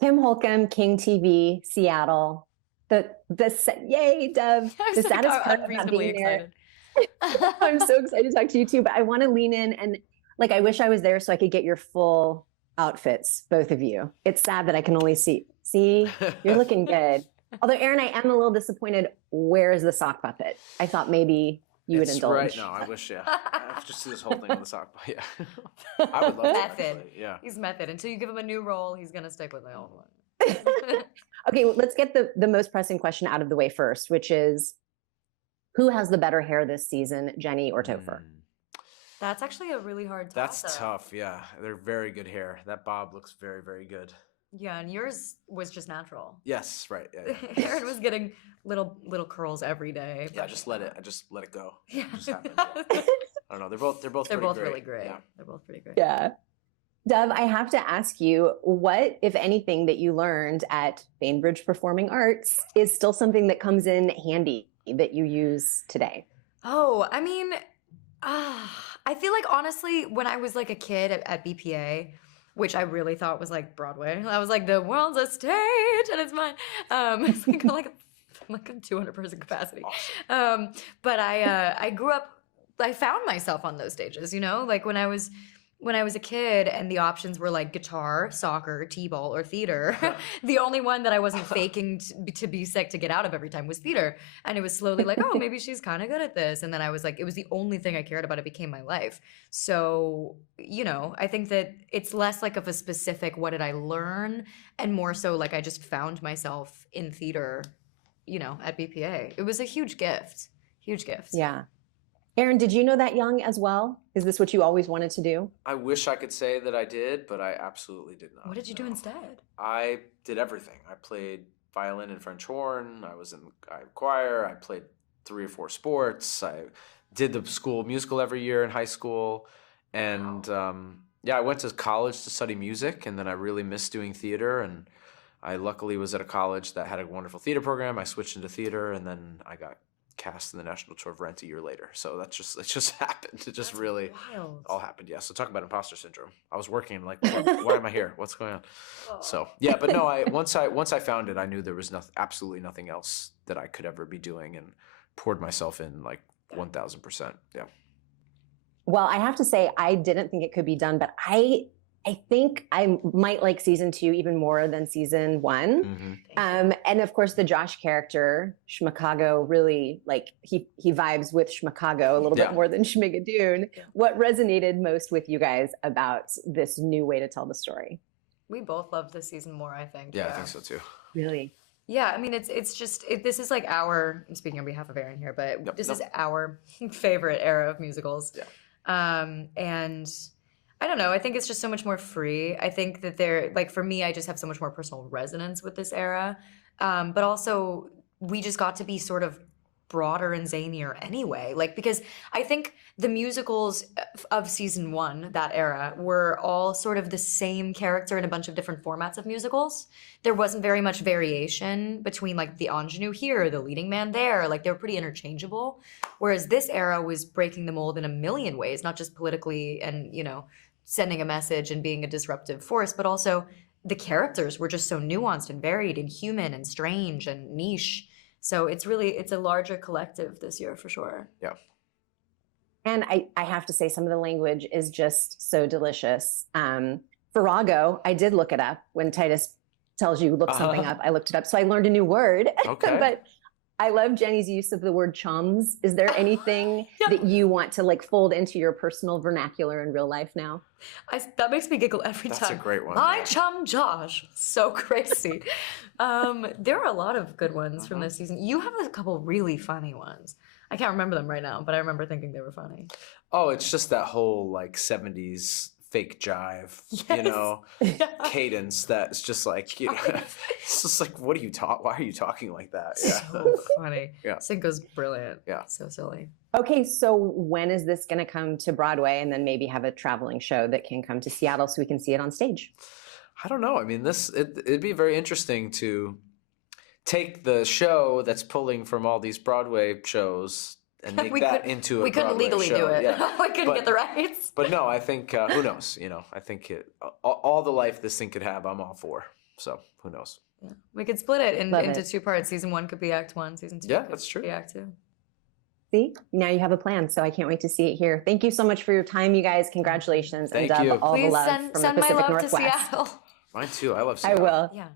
Kim Holcomb, King TV, Seattle. Yay, Dove. The saddest part about being there. I'm so excited to talk to you too, but I want to lean in and like, I wish I was there so I could get your full outfits, both of you. It's sad that I can only see, you're looking good. Although Aaron, I am a little disappointed. Where is the sock puppet? I thought maybe you would indulge. Right. No, I wish, yeah. I have to see this whole thing with the sock puppet. Yeah. I would love that. Method. Yeah. He's method. Until you give him a new role, he's going to stick with the old one. Okay, well, let's get the most pressing question out of the way first, which is, who has the better hair this season, Jenny or Topher? That's actually a really hard That's toss-up. tough, yeah. They're very good hair. That bob looks very, very good. Yeah, and yours was just natural. Yes, right. Yeah. Aaron was getting little curls every day. Yeah, I just let it go. Yeah. It just happened. Yeah. I don't know. They're both pretty great. really great. Yeah. They're both pretty great. Yeah. Dove, I have to ask you, what, if anything, that you learned at Bainbridge Performing Arts is still something that comes in handy that you use today? Oh, I mean, I feel like honestly, when I was like a kid at BPA, which I really thought was like Broadway, I was like, the world's a stage and it's mine. It's like a 200-person capacity. Awesome. But I grew up, I found myself on those stages, you know, like when I was a kid and the options were like guitar, soccer, t-ball, or theater, the only one that I wasn't faking to be sick to get out of every time was theater. And it was slowly like, oh, maybe she's kind of good at this. And then I was like, it was the only thing I cared about. It became my life. So, you know, I think that it's less like of a specific, what did I learn? And more so like I just found myself in theater, you know, at BPA. It was a huge gift. Huge gift. Yeah. Aaron, did you know that young as well? Is this what you always wanted to do? I wish I could say that I did, but I absolutely did not. What did you do instead? I did everything. I played violin and French horn. I was in choir. I played 3 or 4 sports. I did the school musical every year in high school. And yeah, I went to college to study music, and then I really missed doing theater. And I luckily was at a college that had a wonderful theater program. I switched into theater, and then I got cast in the National Tour of Rent a year later. So it just happened. It just really wild. all happened. Yeah. So talk about imposter syndrome. I was working like, why am I here? What's going on? So yeah, but no, once I found it, I knew there was absolutely nothing else that I could ever be doing, and poured myself in like 1000%. Yeah. Well, I have to say, I didn't think it could be done, but I think I might like season 2 even more than season 1. Mm-hmm. And of course, the Josh character, SCHMIGADOON, really like he vibes with SCHMIGADOON a little bit more than SCHMIGADOON. What resonated most with you guys about this new way to tell the story? We both loved this season more, I think. Yeah, I think so too. Really? Yeah, I mean, it's just, this is like our, I'm speaking on behalf of Aaron here, but this is our favorite era of musicals. Yeah. And I don't know, I think it's just so much more free. I think that like for me, I just have so much more personal resonance with this era. But also we just got to be sort of broader and zanier anyway. Like, because I think the musicals of season 1, that era, were all sort of the same character in a bunch of different formats of musicals. There wasn't very much variation between like the ingenue here, the leading man there. Like they were pretty interchangeable. Whereas this era was breaking the mold in a million ways, not just politically and, you know, sending a message and being a disruptive force, but also the characters were just so nuanced and varied and human and strange and niche. So it's a larger collective this year for sure. Yeah. And I have to say, some of the language is just so delicious. Farrago, I did look it up. When Titus tells you look something up, I looked it up. So I learned a new word. Okay. But I love Jenny's use of the word chums. Is there anything that you want to like fold into your personal vernacular in real life now? That makes me giggle every time. That's a great one. My chum Josh. So crazy. There are a lot of good ones from this season. You have a couple really funny ones. I can't remember them right now, but I remember thinking they were funny. Oh, it's just that whole like 70s fake jive, you know, cadence that's just like, you know, it's just like, why are you talking like that? Yeah. So funny. Yeah. Cinco's brilliant. Yeah. So silly. Okay, so when is this going to come to Broadway, and then maybe have a traveling show that can come to Seattle so we can see it on stage? I don't know. I mean, it'd be very interesting to take the show that's pulling from all these Broadway shows and make that into a we couldn't Broadway legally show. do it. Yeah. We couldn't get the rights. But no, I think who knows? You know, I think all the life this thing could have, I'm all for. So who knows? Yeah. We could split it Love into it. 2 parts. Season 1 could be Act 1. Season 2 Yeah, could that's true. be Act 2. See, now you have a plan. So I can't wait to see it here. Thank you so much for your time, you guys. Congratulations. Thank and you. all Please the love send from my the Pacific love Northwest. to Seattle. Mine too. I love I Seattle. will. Yeah.